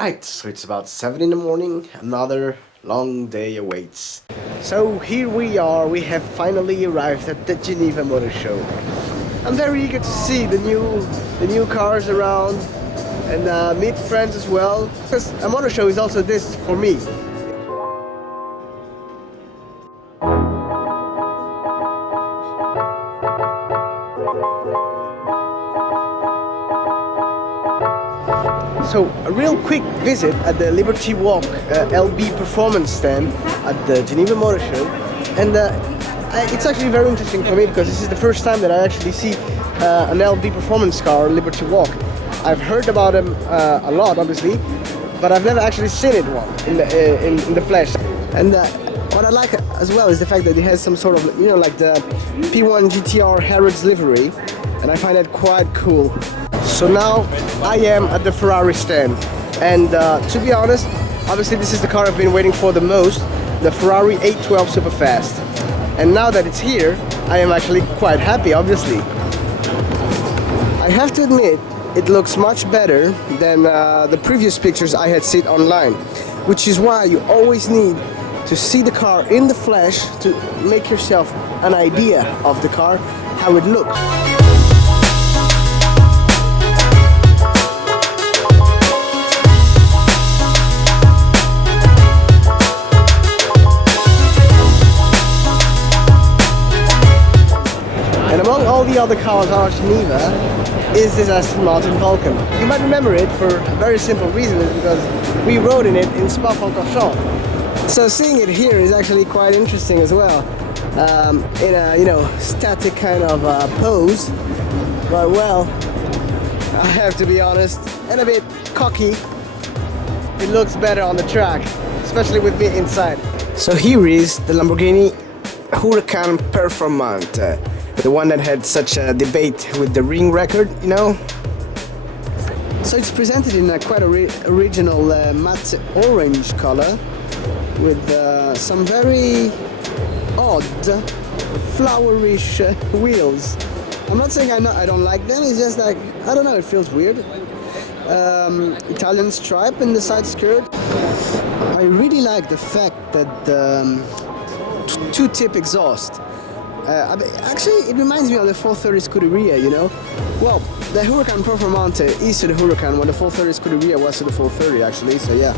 Right, so it's about 7 in the morning, another long day awaits. So here we are, we have finally arrived at the Geneva Motor Show. I'm very eager to see the new cars around and meet friends as well, because a motor show is also this for me. So a real quick visit at the Liberty Walk LB performance stand at the Geneva Motor Show, and it's actually very interesting for me because this is the first time that I actually see an LB performance car on Liberty Walk. I've heard about them a lot, obviously, but I've never actually seen it in the flesh. And what I like as well is the fact that it has some sort of, like the P1 GTR Harrods livery, and I find that quite cool. So now I am at the Ferrari stand, and to be honest, obviously this is the car I've been waiting for the most, the Ferrari 812 Superfast. And now that it's here, I am actually quite happy, obviously. I have to admit, it looks much better than the previous pictures I had seen online, which is why you always need to see the car in the flesh to make yourself an idea of the car, how it looks. And among all the other cars out of Geneva is this Aston Martin Vulcan. You might remember it for a very simple reason, because we rode in it in Spa-Francorchamps. So seeing it here is actually quite interesting as well, in a static kind of pose. But well, I have to be honest, and a bit cocky, it looks better on the track, especially with me inside. So here is the Lamborghini Huracan Performante. The one that had such a debate with the ring record, So it's presented in a quite original matte orange color with some very odd flowerish wheels. I'm not saying I don't like them, it's just like, I don't know, it feels weird. Italian stripe in the side skirt. I really like the fact that the two-tip exhaust. Actually, it reminds me of the 430 Scuderia, Well, the Huracan Performante is to the Huracan what the 430 Scuderia was to the 430, actually, so yeah.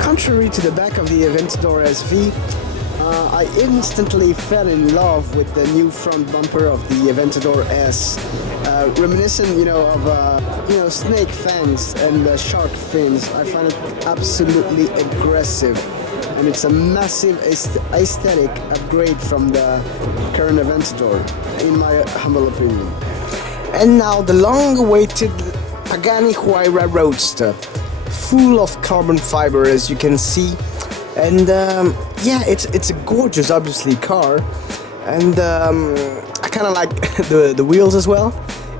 Contrary to the back of the Aventador SV, I instantly fell in love with the new front bumper of the Aventador S, reminiscent, of snake fangs and shark fins. I find it absolutely aggressive. And it's a massive aesthetic upgrade from the current Aventador, in my humble opinion. And now the long-awaited Pagani Huayra Roadster, full of carbon fiber, as you can see. And yeah, it's a gorgeous, obviously, car. And I kind of like the wheels as well.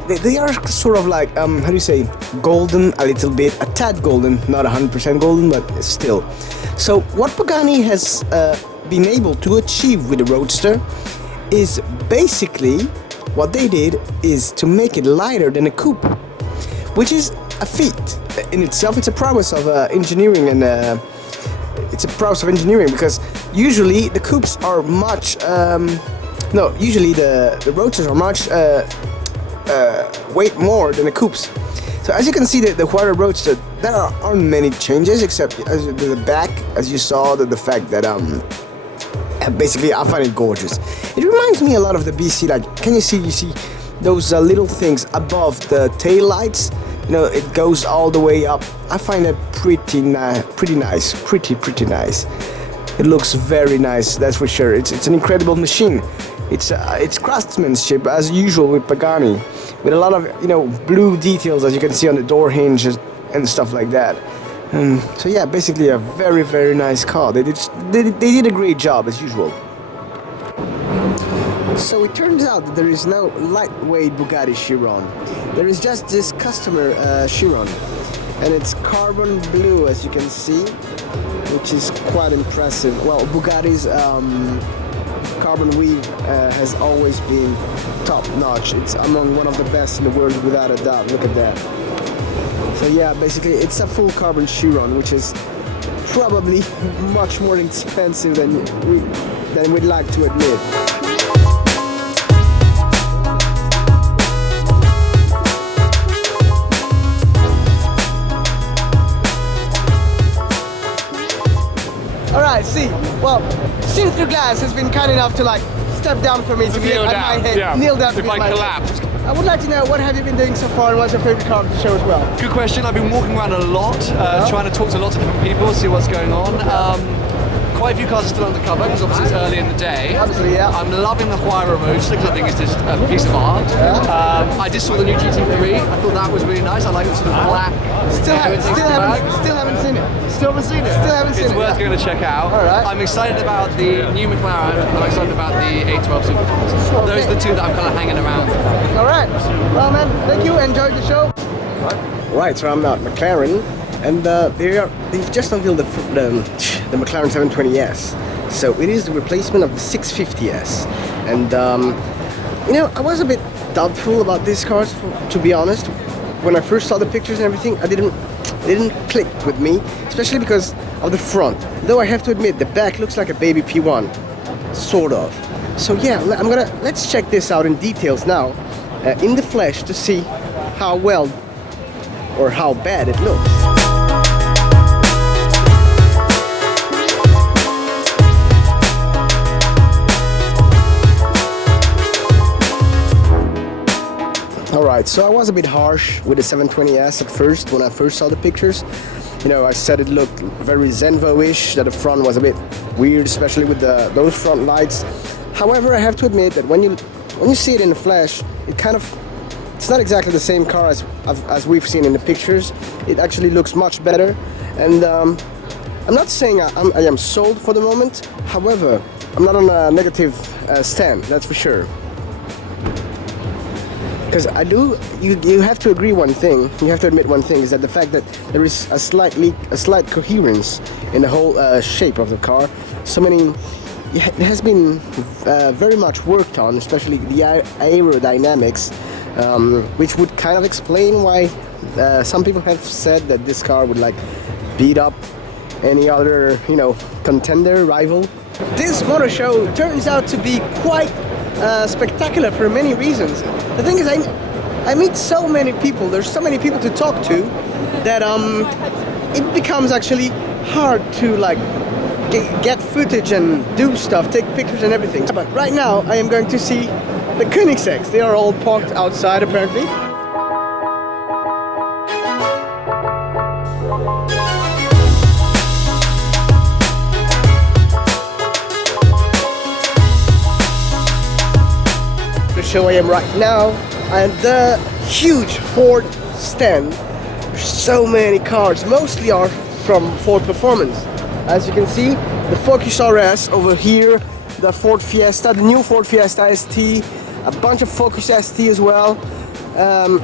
They are sort of like, how do you say, golden, a little bit, a tad golden, not 100% golden, but still. So what Pagani has been able to achieve with the Roadster is basically, what they did is to make it lighter than a coupe, which is a feat in itself. It's a promise of engineering, and it's a promise of engineering, because usually the coupes are much, usually the Roadsters are much weight more than the coupes. So as you can see, the Huayra Roadster, there aren't many changes, except the back, as you saw, the fact that basically I find it gorgeous. It reminds me a lot of the BC. Like, can you see those little things above the tail lights? It goes all the way up. I find it pretty nice, pretty nice. It looks very nice, that's for sure. It's an incredible machine. It's craftsmanship, as usual with Pagani, with a lot of blue details, as you can see on the door hinges and stuff like that. So yeah, basically a very, very nice car. They did a great job, as usual. So it turns out that there is no lightweight Bugatti Chiron. There is just this customer Chiron, and it's carbon blue, as you can see, which is quite impressive. Well, Bugatti's carbon weave has always been top notch. It's among one of the best in the world, without a doubt. Look at that. So yeah, basically it's a full carbon Chiron, which is probably much more expensive than we'd like to admit. Alright, see, well, see-through glass has been kind enough to like step down for me to be at my head, kneel down to if I collapsed. I would like to know, what have you been doing so far and what's your favorite car of the show as well? Good question. I've been walking around a lot, trying to talk to lots of different people, see what's going on. Quite a few cars are still undercover because obviously it's early in the day. Obviously, yeah. I'm loving the Huayra roadster because I think it's just a piece of art. Yeah. I just saw the new GT3. I thought that was really nice. I like the sort of black. Still haven't seen it. Still haven't seen it. Still haven't seen it. It's worth going to check out. All right. I'm excited about the new McLaren and I'm excited about the 812 Superfast. Okay. Those are the two that I'm kind of hanging around for. All right. Well, man, thank you. Enjoyed the show. Right, so I'm at McLaren, and they've just unveiled the McLaren 720S. So it is the replacement of the 650S, and you know, I was a bit doubtful about these cars, to be honest. When I first saw the pictures and everything, it didn't click with me, especially because of the front. Though I have to admit, the back looks like a baby P1, sort of. So yeah, let's check this out in details now, in the flesh, to see how well or how bad it looks. Alright, so I was a bit harsh with the 720S at first, when I first saw the pictures. You know, I said it looked very Zenvo-ish, that the front was a bit weird, especially with those front lights. However, I have to admit that when you see it in the flesh, it's not exactly the same car as we've seen in the pictures. It actually looks much better, and I'm not saying I am sold for the moment. However, I'm not on a negative stand, that's for sure. Because you have to agree one thing, you have to admit one thing, is that the fact that there is a slight coherence in the whole shape of the car. It has been very much worked on, especially the aerodynamics, which would kind of explain why some people have said that this car would like beat up any other, you know, contender, rival. This motor show turns out to be quite spectacular for many reasons. The thing is, I meet so many people, there's so many people to talk to, that it becomes actually hard to like get footage and do stuff, take pictures and everything. But right now I am going to see the Koenigseggs. They are all parked outside apparently. Show I am right now, and the huge Ford stand. There's so many cars, mostly are from Ford Performance. As you can see, the Focus RS over here, the Ford Fiesta, the new Ford Fiesta ST, a bunch of Focus ST as well.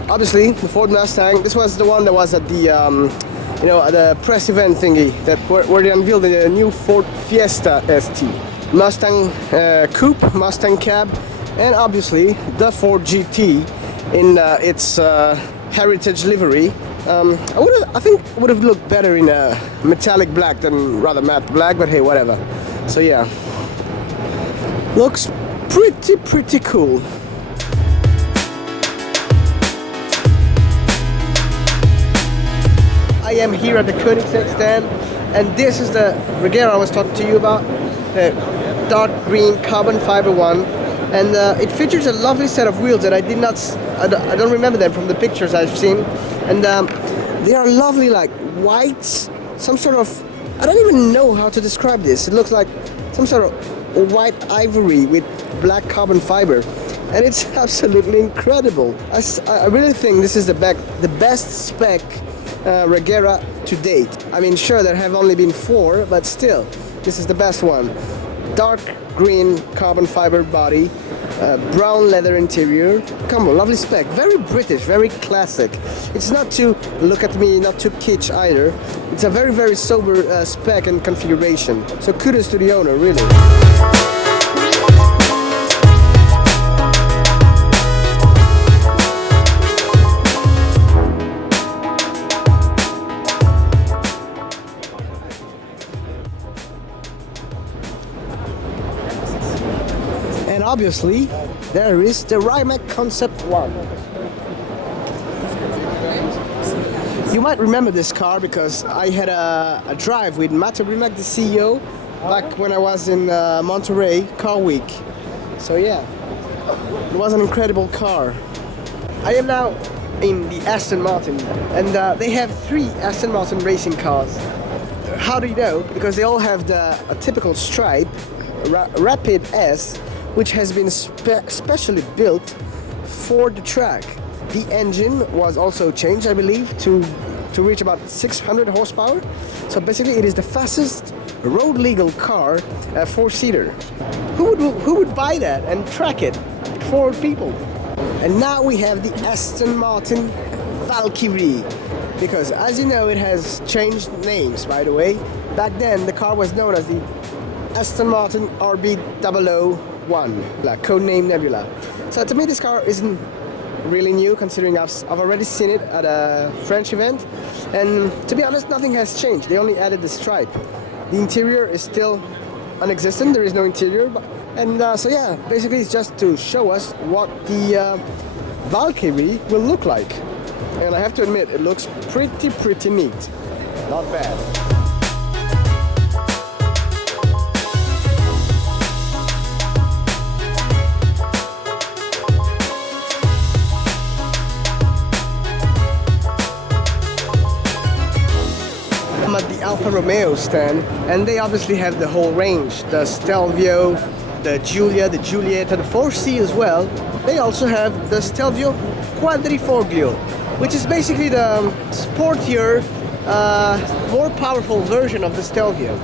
Obviously, the Ford Mustang. This was the one that was at the you know, at the press event thingy, where they unveiled the new Ford Fiesta ST, Mustang Coupe, Mustang Cab, and obviously the Ford GT in its heritage livery. I think it would have looked better in a metallic black than rather matte black, but hey, whatever. So yeah, looks pretty cool. I am here at the Koenigsegg stand, and this is the Regera I was talking to you about, the dark green carbon fiber one. And it features a lovely set of wheels that I don't remember them from the pictures I've seen. And they are lovely, like white, some sort of, I don't even know how to describe this. It looks like some sort of white ivory with black carbon fiber. And it's absolutely incredible. I really think this is the best spec Regera to date. I mean, sure, there have only been 4, but still, this is the best one. Dark green carbon fiber body, brown leather interior. Come on, lovely spec. Very British, very classic. It's not too, look at me, not too kitsch either. It's a very sober spec and configuration. So kudos to the owner, really. obviously, there is the Rimac Concept 1. You might remember this car because I had a drive with Matt Rimac, the CEO, back when I was in Monterey Car Week. So yeah, it was an incredible car. I am now in the Aston Martin, and they have 3 Aston Martin racing cars. How do you know? Because they all have a typical stripe, Rapid S, which has been specially built for the track. The engine was also changed, I believe, to reach about 600 horsepower. So basically it is the fastest road legal car, 4-seater. Who would buy that and track it? 4 people. And now we have the Aston Martin Valkyrie, because as you know, it has changed names, by the way. Back then the car was known as the Aston Martin RB001, like codename Nebula. So to me this car isn't really new, considering I've already seen it at a French event, and to be honest, nothing has changed. They only added the stripe. The interior is still non-existent, there is no interior, and so yeah, basically it's just to show us what the Valkyrie will look like. And I have to admit, it looks pretty neat. Not bad. I'm at the Alfa Romeo stand, and they obviously have the whole range. The Stelvio, the Giulia, the Giulietta, the 4C as well. They also have the Stelvio Quadrifoglio, which is basically the sportier, more powerful version of the Stelvio.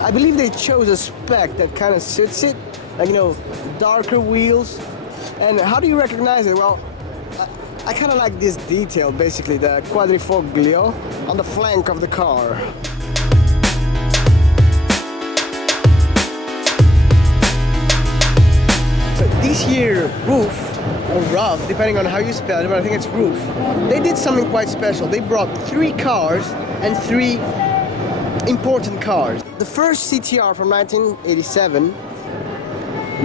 I believe they chose a spec that kind of suits it, like, you know, darker wheels. And how do you recognize it? Well, I kind of like this detail, basically, the Quadrifoglio on the flank of the car. So this year, roof, or roof, depending on how you spell it, but I think it's roof. They did something quite special. They brought 3 cars and 3 important cars. The first CTR from 1987,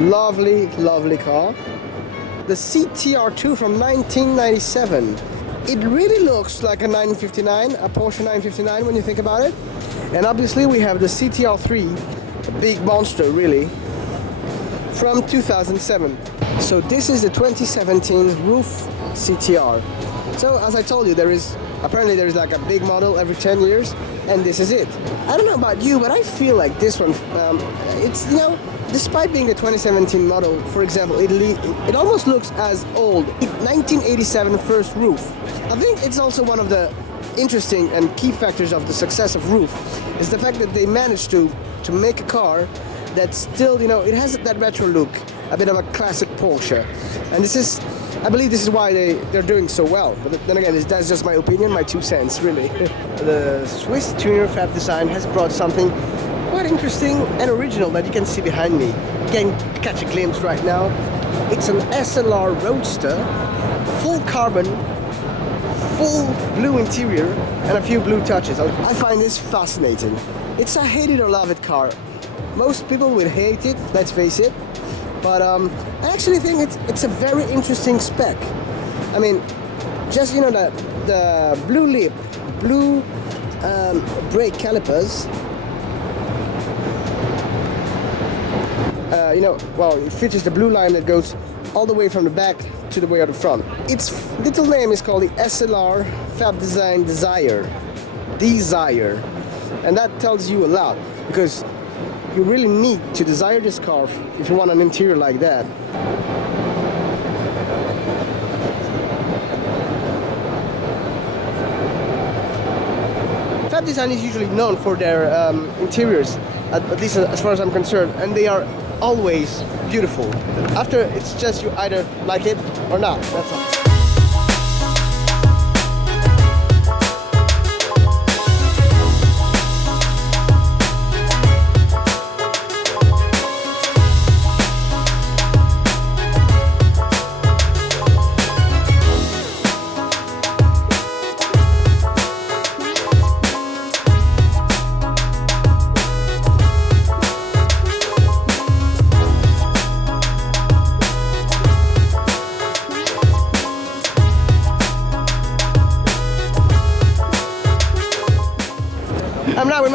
lovely car. The CTR2 from 1997. It really looks like a 959, a Porsche 959 when you think about it. And obviously we have the CTR3, a big monster really, from 2007. So this is the 2017 roof CTR. So as I told you, apparently there is like a big model every 10 years, and this is it. I don't know about you, but I feel like this one, it's, you know, despite being a 2017 model, for example, it almost looks as old. 1987 first roof. I think it's also one of the interesting and key factors of the success of roof is the fact that they managed to make a car that still, you know, it has that retro look, a bit of a classic Porsche. And this is, I believe this is why they're doing so well. But then again, that's just my opinion, my 2 cents, really. The Swiss tuner fab design has brought something quite interesting and original that you can see behind me. You can catch a glimpse right now. It's an SLR Roadster, full carbon, full blue interior, and a few blue touches. I find this fascinating. It's a hate it or love it car. Most people would hate it, let's face it, but I actually think it's a very interesting spec. I mean, just, you know, the blue lip, blue brake calipers, you know, well, it features the blue line that goes all the way from the back to the way of the front. Its little name is called the SLR Fab Design Desire, and that tells you a lot, because you really need to desire this car if you want an interior like that. Fab Design is usually known for their interiors, at least as far as I'm concerned, and they are always beautiful. After, it's just you either like it or not, that's all.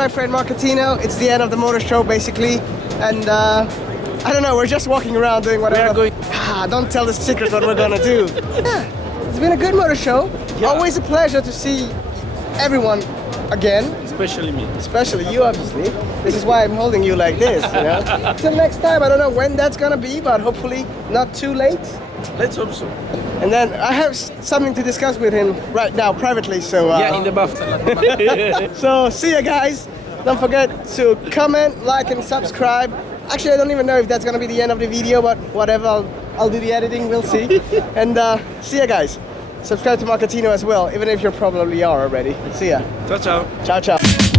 my friend Marcatino. It's the end of the motor show, basically. And I don't know, we're just walking around doing whatever. We are going... Don't tell the secret what we're gonna do. Yeah, it's been a good motor show. Yeah. Always a pleasure to see everyone again. Especially me. Especially you, obviously. This is why I'm holding you like this, you know? Till next time, I don't know when that's gonna be, but hopefully not too late. Let's hope so. And then I have something to discuss with him right now, privately, so... Yeah, in the buff. So, see ya, guys. Don't forget to comment, like, and subscribe. Actually, I don't even know if that's gonna be the end of the video, but whatever, I'll do the editing, we'll see. And see ya, guys. Subscribe to Marcatino as well, even if you probably are already. See ya. Ciao, ciao. Ciao, ciao.